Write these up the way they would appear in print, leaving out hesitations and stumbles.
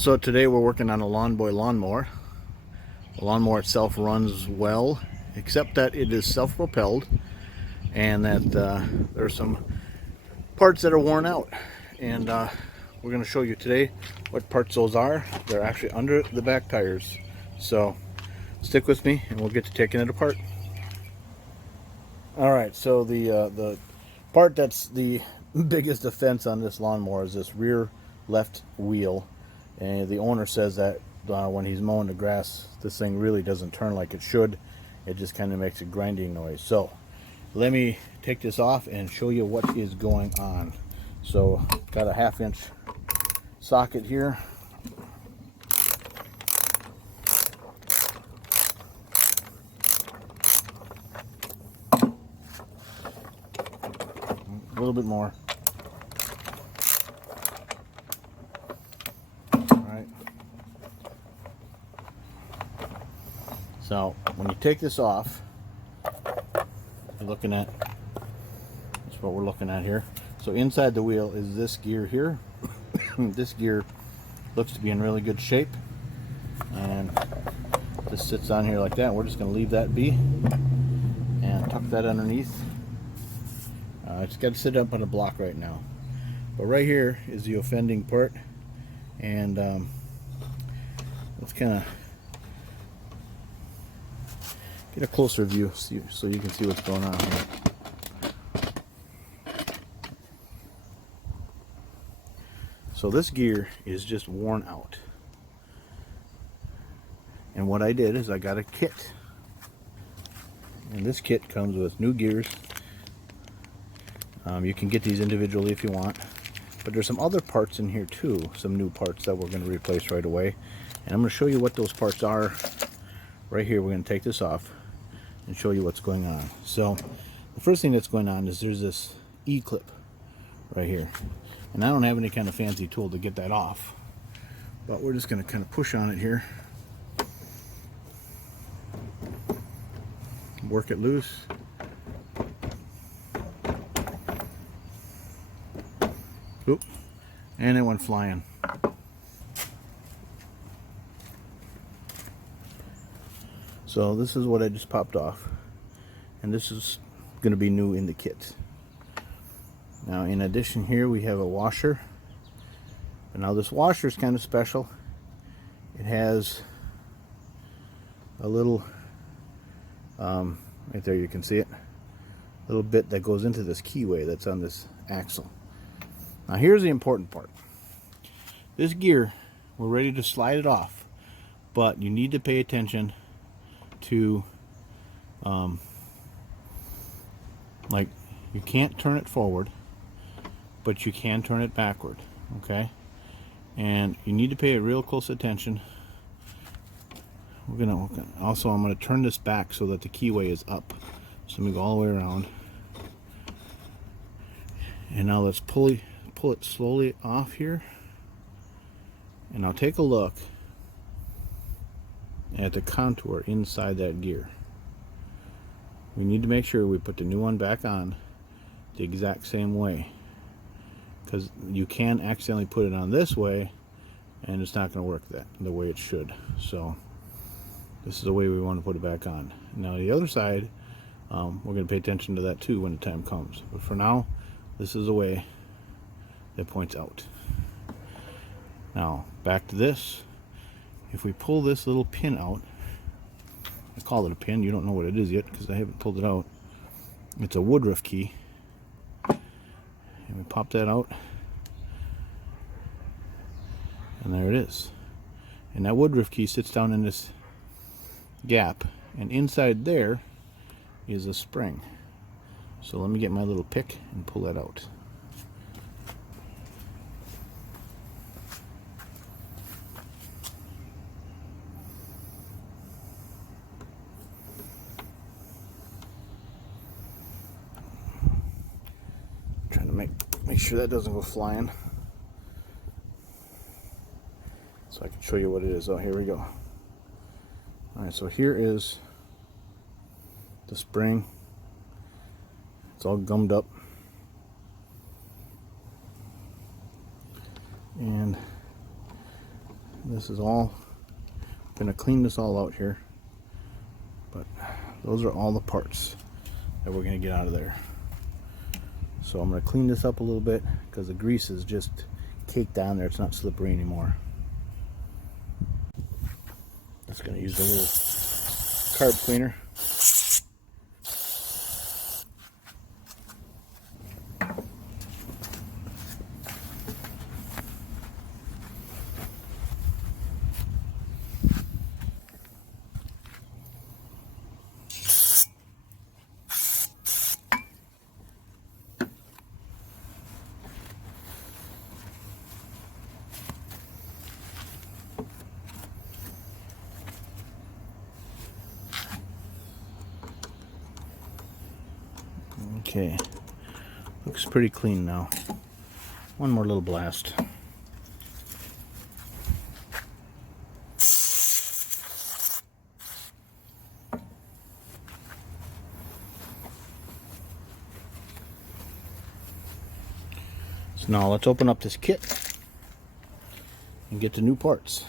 So today we're working on a Lawn Boy lawnmower. The lawnmower itself runs well, except that it is self-propelled and that there are some parts that are worn out. And we're going to show you today what parts those are. They're actually under the back tires. So stick with me and we'll get to taking it apart. Alright, so the part that's the biggest offense on this lawnmower is this rear left wheel. And the owner says that when he's mowing the grass, this thing really doesn't turn like it should. It just kind of makes a grinding noise. So let me take this off and show you what is going on. So got a 1/2 inch socket here. A little bit more. So when you take this off, you're looking at, that's what we're looking at here. So inside the wheel is this gear here. This gear looks to be in really good shape, and this sits on here like that. We're just going to leave that be and tuck that underneath. It's got to sit up on a block right now, but right here is the offending part, and let's kind of get a closer view so you can see what's going on here. So this gear is just worn out. And what I did is I got a kit. And this kit comes with new gears. You can get these individually if you want. But there's some other parts in here too. Some new parts that we're going to replace right away. And I'm going to show you what those parts are. Right here, we're going to take this off and show you what's going on. So the first thing that's going on is there's this E-clip right here, and I don't have any kind of fancy tool to get that off, but we're just going to kind of push on it here, work it loose. Oop, and it went flying. So this is what I just popped off, and this is going to be new in the kit. Now in addition here we have a washer, but now this washer is kind of special. It has a little, right there you can see it, little bit that goes into this keyway that's on this axle. Now here's the important part. This gear, we're ready to slide it off, but you need to pay attention to like, you can't turn it forward, but you can turn it backward, okay? And you need to pay a real close attention. Also, I'm gonna turn this back so that the keyway is up. So let me go all the way around, and now let's pull it slowly off here, and I'll take a look at the contour inside that gear. We need to make sure we put the new one back on the exact same way, because you can accidentally put it on this way and it's not going to work the way it should. So this is the way we want to put it back on. Now the other side, we're going to pay attention to that too when the time comes, but for now this is the way that points out. Now back to this. If we pull this little pin out, I call it a pin, you don't know what it is yet because I haven't pulled it out. It's a woodruff key. And we pop that out, and there it is. And that woodruff key sits down in this gap, and inside there is a spring. So let me get my little pick and pull that out. Trying to make sure that doesn't go flying, so I can show you what it is. Oh, here we go. Alright, so here is the spring. It's all gummed up. And This is all, gonna clean this all out here, but those are all the parts that we're gonna get out of there. So I'm gonna clean this up a little bit because the grease is just caked on there. It's not slippery anymore. Just gonna use a little carb cleaner. Okay, looks pretty clean now. One more little blast. So now let's open up this kit and get the new parts.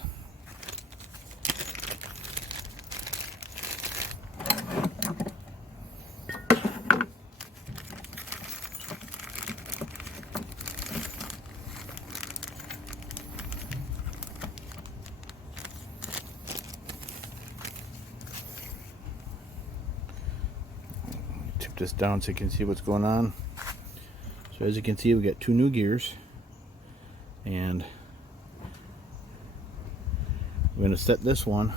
Tip this down so you can see what's going on. So as you can see, we got two new gears, and we're going to set this one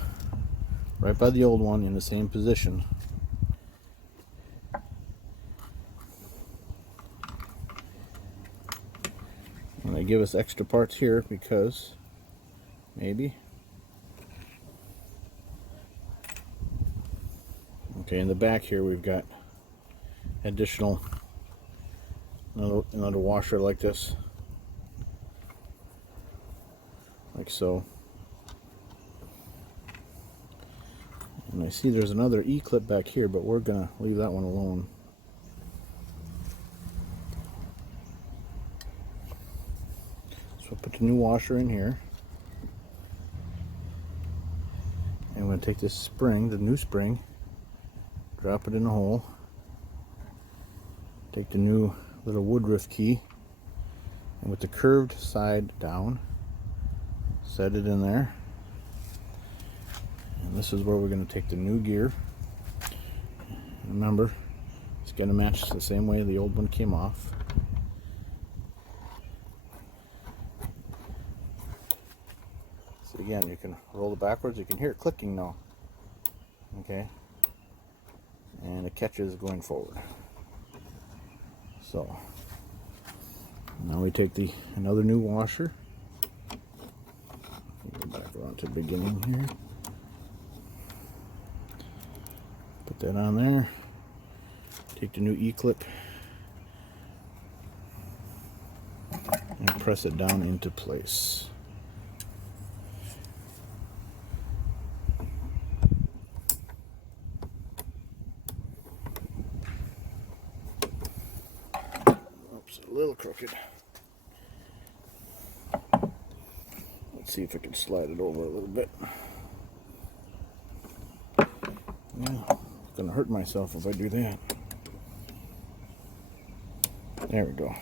right by the old one in the same position. And they give us extra parts here because maybe. Okay, in the back here we've got additional another washer like this, like so. And I see there's another E-clip back here, but we're gonna leave that one alone. So I'll put the new washer in here, and I'm gonna take this spring, the new spring, drop it in the hole, take the new little woodruff key, and with the curved side down, set it in there. And this is where we're going to take the new gear. Remember, it's going to match the same way the old one came off. So again, you can roll it backwards. You can hear it clicking now. Okay, and it catches going forward. So now we take another new washer. Go back around to the beginning here. Put that on there. Take the new E-clip and press it down into place. A little crooked. Let's see if I can slide it over a little bit. Yeah, it's gonna hurt myself if I do that. There we go.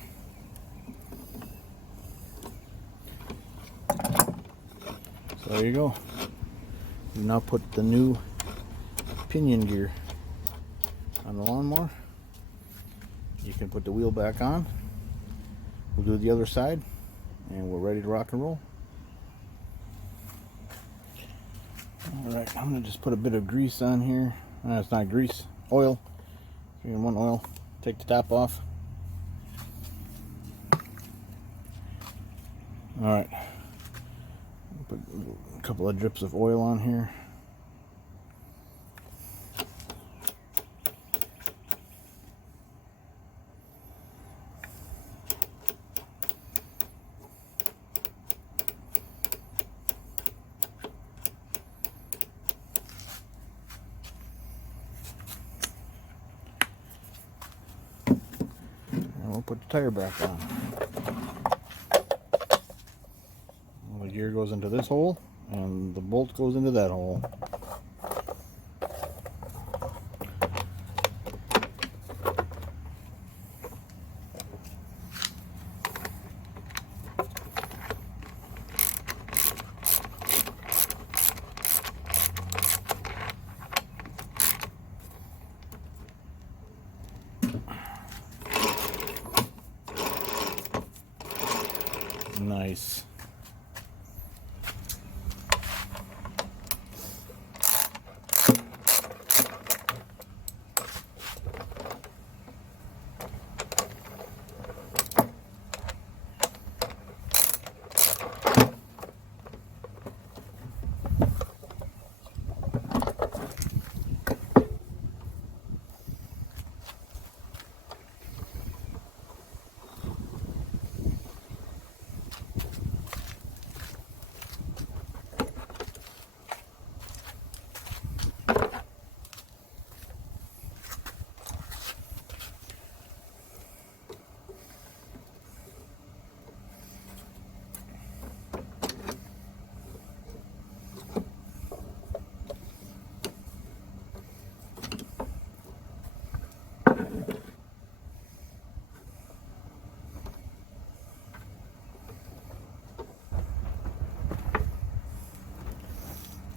So there you go. You now put the new pinion gear on the lawnmower. You can put the wheel back on. We'll do the other side, and we're ready to rock and roll. Alright, I'm going to just put a bit of grease on here. It's not grease, oil. 3-in-1 oil. Take the top off. Alright, put a couple of drips of oil on here. We'll put the tire back on. The gear goes into this hole. and the bolt goes into that hole. Nice.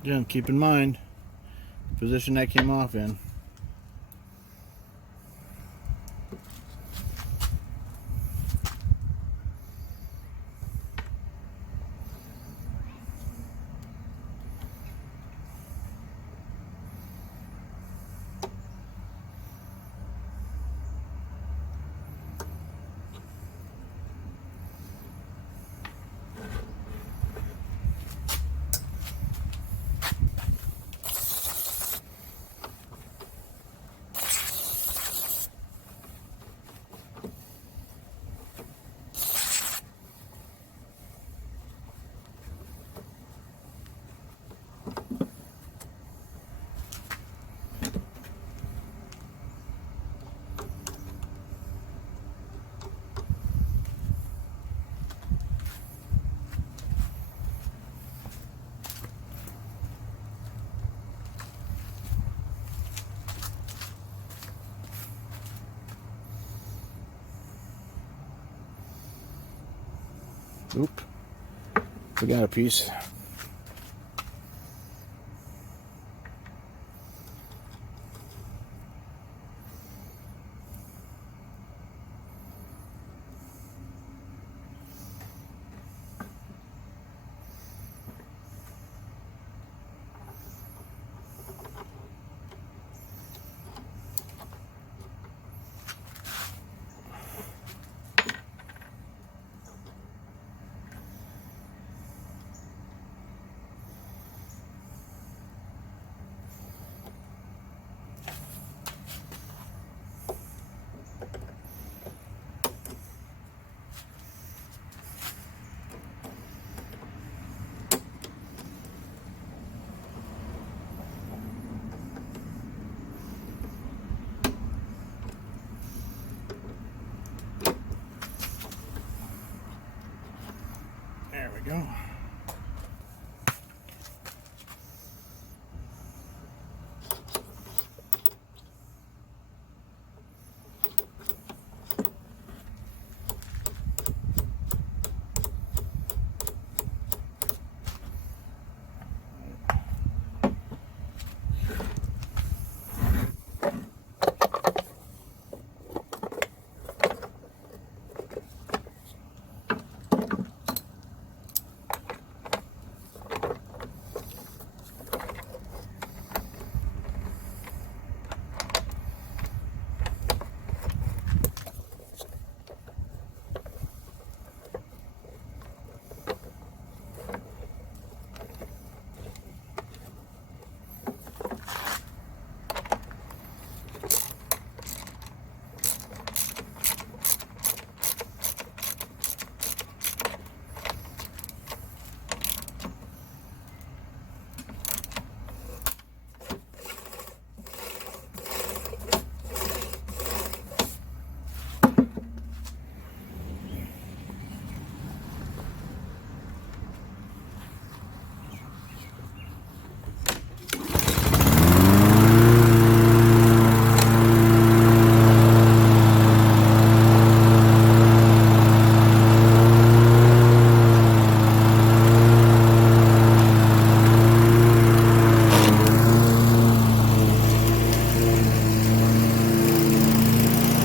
Again, keep in mind the position that came off in. Oop, forgot a piece. There we go.